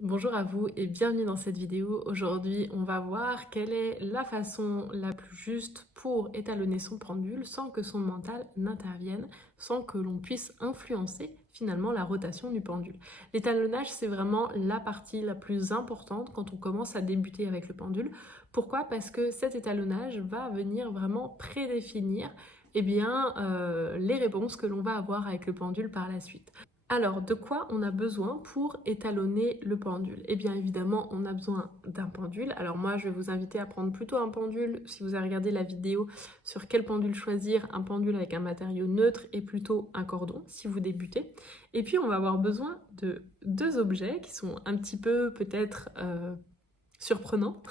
Bonjour à vous et bienvenue dans cette vidéo. Aujourd'hui, on va voir quelle est la façon la plus juste pour étalonner son pendule sans que son mental n'intervienne, sans que l'on puisse influencer finalement la rotation du pendule. L'étalonnage, c'est vraiment la partie la plus importante quand on commence à débuter avec le pendule. Pourquoi? Parce que cet étalonnage va venir vraiment prédéfinir les réponses que l'on va avoir avec le pendule par la suite. Alors, de quoi on a besoin pour étalonner le pendule? Eh bien, évidemment, on a besoin d'un pendule. Alors moi, je vais vous inviter à prendre plutôt un pendule. Si vous avez regardé la vidéo sur quel pendule choisir, un pendule avec un matériau neutre et plutôt un cordon, si vous débutez. Et puis, on va avoir besoin de deux objets qui sont un petit peu peut-être surprenants.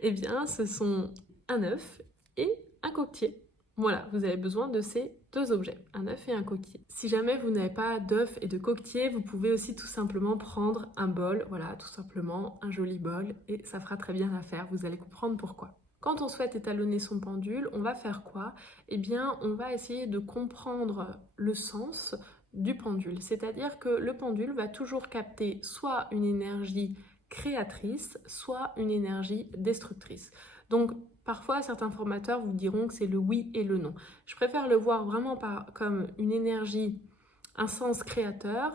Eh bien, ce sont un œuf et un coquetier. Voilà, vous avez besoin de ces deux objets, un œuf et un coquetier. Si jamais vous n'avez pas d'œuf et de coquetier, vous pouvez aussi tout simplement prendre un bol, voilà, tout simplement un joli bol, et ça fera très bien l'affaire, vous allez comprendre pourquoi. Quand on souhaite étalonner son pendule, on va faire quoi? Eh bien, on va essayer de comprendre le sens du pendule, c'est-à-dire que le pendule va toujours capter soit une énergie créatrice, soit une énergie destructrice. Donc, parfois, certains formateurs vous diront que c'est le oui et le non. Je préfère le voir vraiment comme une énergie, un sens créateur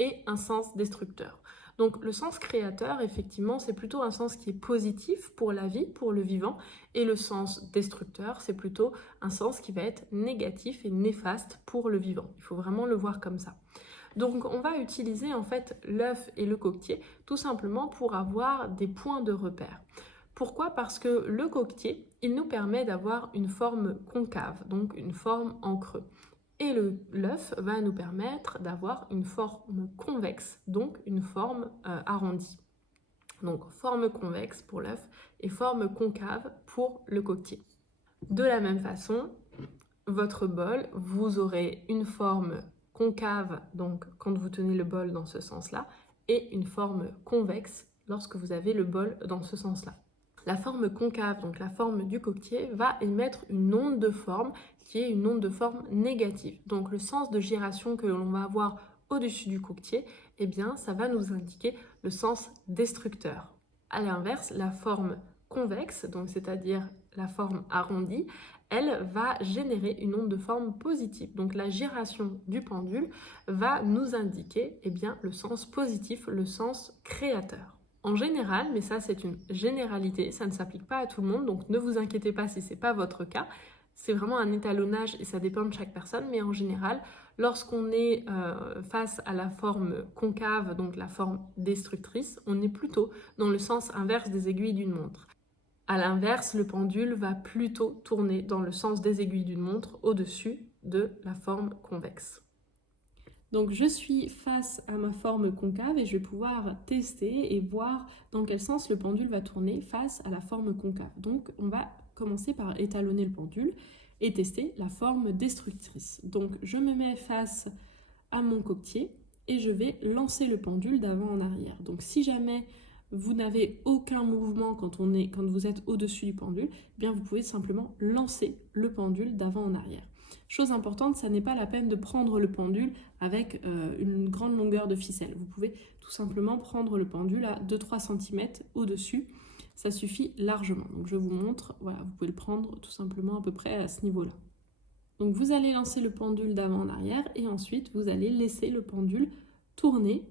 et un sens destructeur. Donc le sens créateur, effectivement, c'est plutôt un sens qui est positif pour la vie, pour le vivant, et le sens destructeur, c'est plutôt un sens qui va être négatif et néfaste pour le vivant. Il faut vraiment le voir comme ça. Donc on va utiliser en fait l'œuf et le coquetier tout simplement pour avoir des points de repère. Pourquoi? Parce que le coquetier, il nous permet d'avoir une forme concave, donc une forme en creux. Et l'œuf va nous permettre d'avoir une forme convexe, donc une forme arrondie. Donc forme convexe pour l'œuf et forme concave pour le coquetier. De la même façon, votre bol, vous aurez une forme concave, donc quand vous tenez le bol dans ce sens-là, et une forme convexe lorsque vous avez le bol dans ce sens-là. La forme concave, donc la forme du coquetier, va émettre une onde de forme qui est une onde de forme négative. Donc le sens de giration que l'on va avoir au-dessus du coquetier, eh bien ça va nous indiquer le sens destructeur. À l'inverse, la forme convexe, donc c'est-à-dire la forme arrondie, elle va générer une onde de forme positive. Donc la giration du pendule va nous indiquer le sens positif, le sens créateur. En général, mais ça c'est une généralité, ça ne s'applique pas à tout le monde, donc ne vous inquiétez pas si ce n'est pas votre cas. C'est vraiment un étalonnage et ça dépend de chaque personne, mais en général, lorsqu'on est face à la forme concave, donc la forme destructrice, on est plutôt dans le sens inverse des aiguilles d'une montre. A l'inverse, le pendule va plutôt tourner dans le sens des aiguilles d'une montre au-dessus de la forme convexe. Donc je suis face à ma forme concave et je vais pouvoir tester et voir dans quel sens le pendule va tourner face à la forme concave. Donc on va commencer par étalonner le pendule et tester la forme destructrice. Donc je me mets face à mon coquetier et je vais lancer le pendule d'avant en arrière. Donc si jamais vous n'avez aucun mouvement quand vous êtes au-dessus du pendule, eh bien vous pouvez simplement lancer le pendule d'avant en arrière. Chose importante, ça n'est pas la peine de prendre le pendule avec une grande longueur de ficelle. Vous pouvez tout simplement prendre le pendule à 2-3 cm au-dessus. Ça suffit largement. Donc je vous montre, voilà, vous pouvez le prendre tout simplement à peu près à ce niveau-là. Donc vous allez lancer le pendule d'avant en arrière et ensuite vous allez laisser le pendule tourner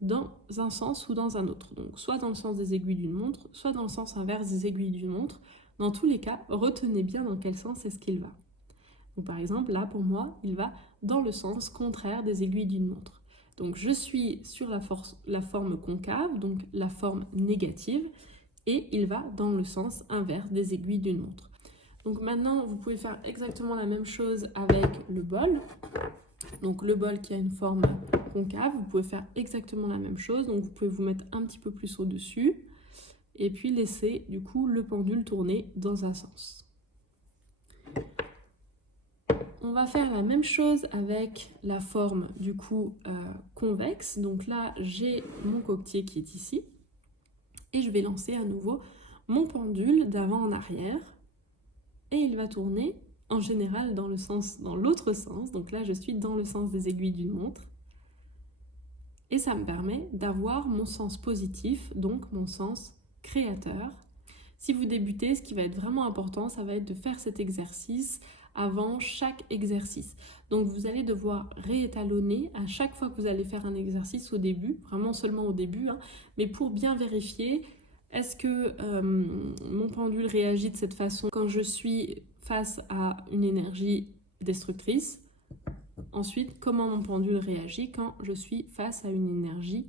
dans un sens ou dans un autre. Donc soit dans le sens des aiguilles d'une montre, soit dans le sens inverse des aiguilles d'une montre. Dans tous les cas, retenez bien dans quel sens est-ce qu'il va. Donc par exemple, là pour moi, il va dans le sens contraire des aiguilles d'une montre. Donc je suis sur la forme concave, donc la forme négative, et il va dans le sens inverse des aiguilles d'une montre. Donc maintenant, vous pouvez faire exactement la même chose avec le bol. Donc le bol qui a une forme concave, vous pouvez faire exactement la même chose. Donc vous pouvez vous mettre un petit peu plus au-dessus et puis laisser du coup le pendule tourner dans un sens. On va faire la même chose avec la forme du coup convexe. Donc là, j'ai mon coquetier qui est ici et je vais lancer à nouveau mon pendule d'avant en arrière et il va tourner en général dans l'autre sens. Donc là, je suis dans le sens des aiguilles d'une montre. Et ça me permet d'avoir mon sens positif, donc mon sens créateur. Si vous débutez, ce qui va être vraiment important, ça va être de faire cet exercice avant chaque exercice. Donc vous allez devoir réétalonner à chaque fois que vous allez faire un exercice au début, vraiment seulement au début, hein, mais pour bien vérifier, est-ce que mon pendule réagit de cette façon quand je suis face à une énergie destructrice? Ensuite, comment mon pendule réagit quand je suis face à une énergie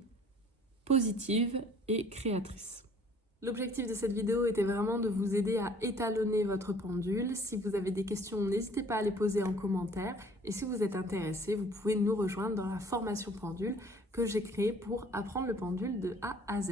positive et créatrice? L'objectif de cette vidéo était vraiment de vous aider à étalonner votre pendule. Si vous avez des questions, n'hésitez pas à les poser en commentaire. Et si vous êtes intéressé, vous pouvez nous rejoindre dans la formation pendule que j'ai créée pour apprendre le pendule de A à Z.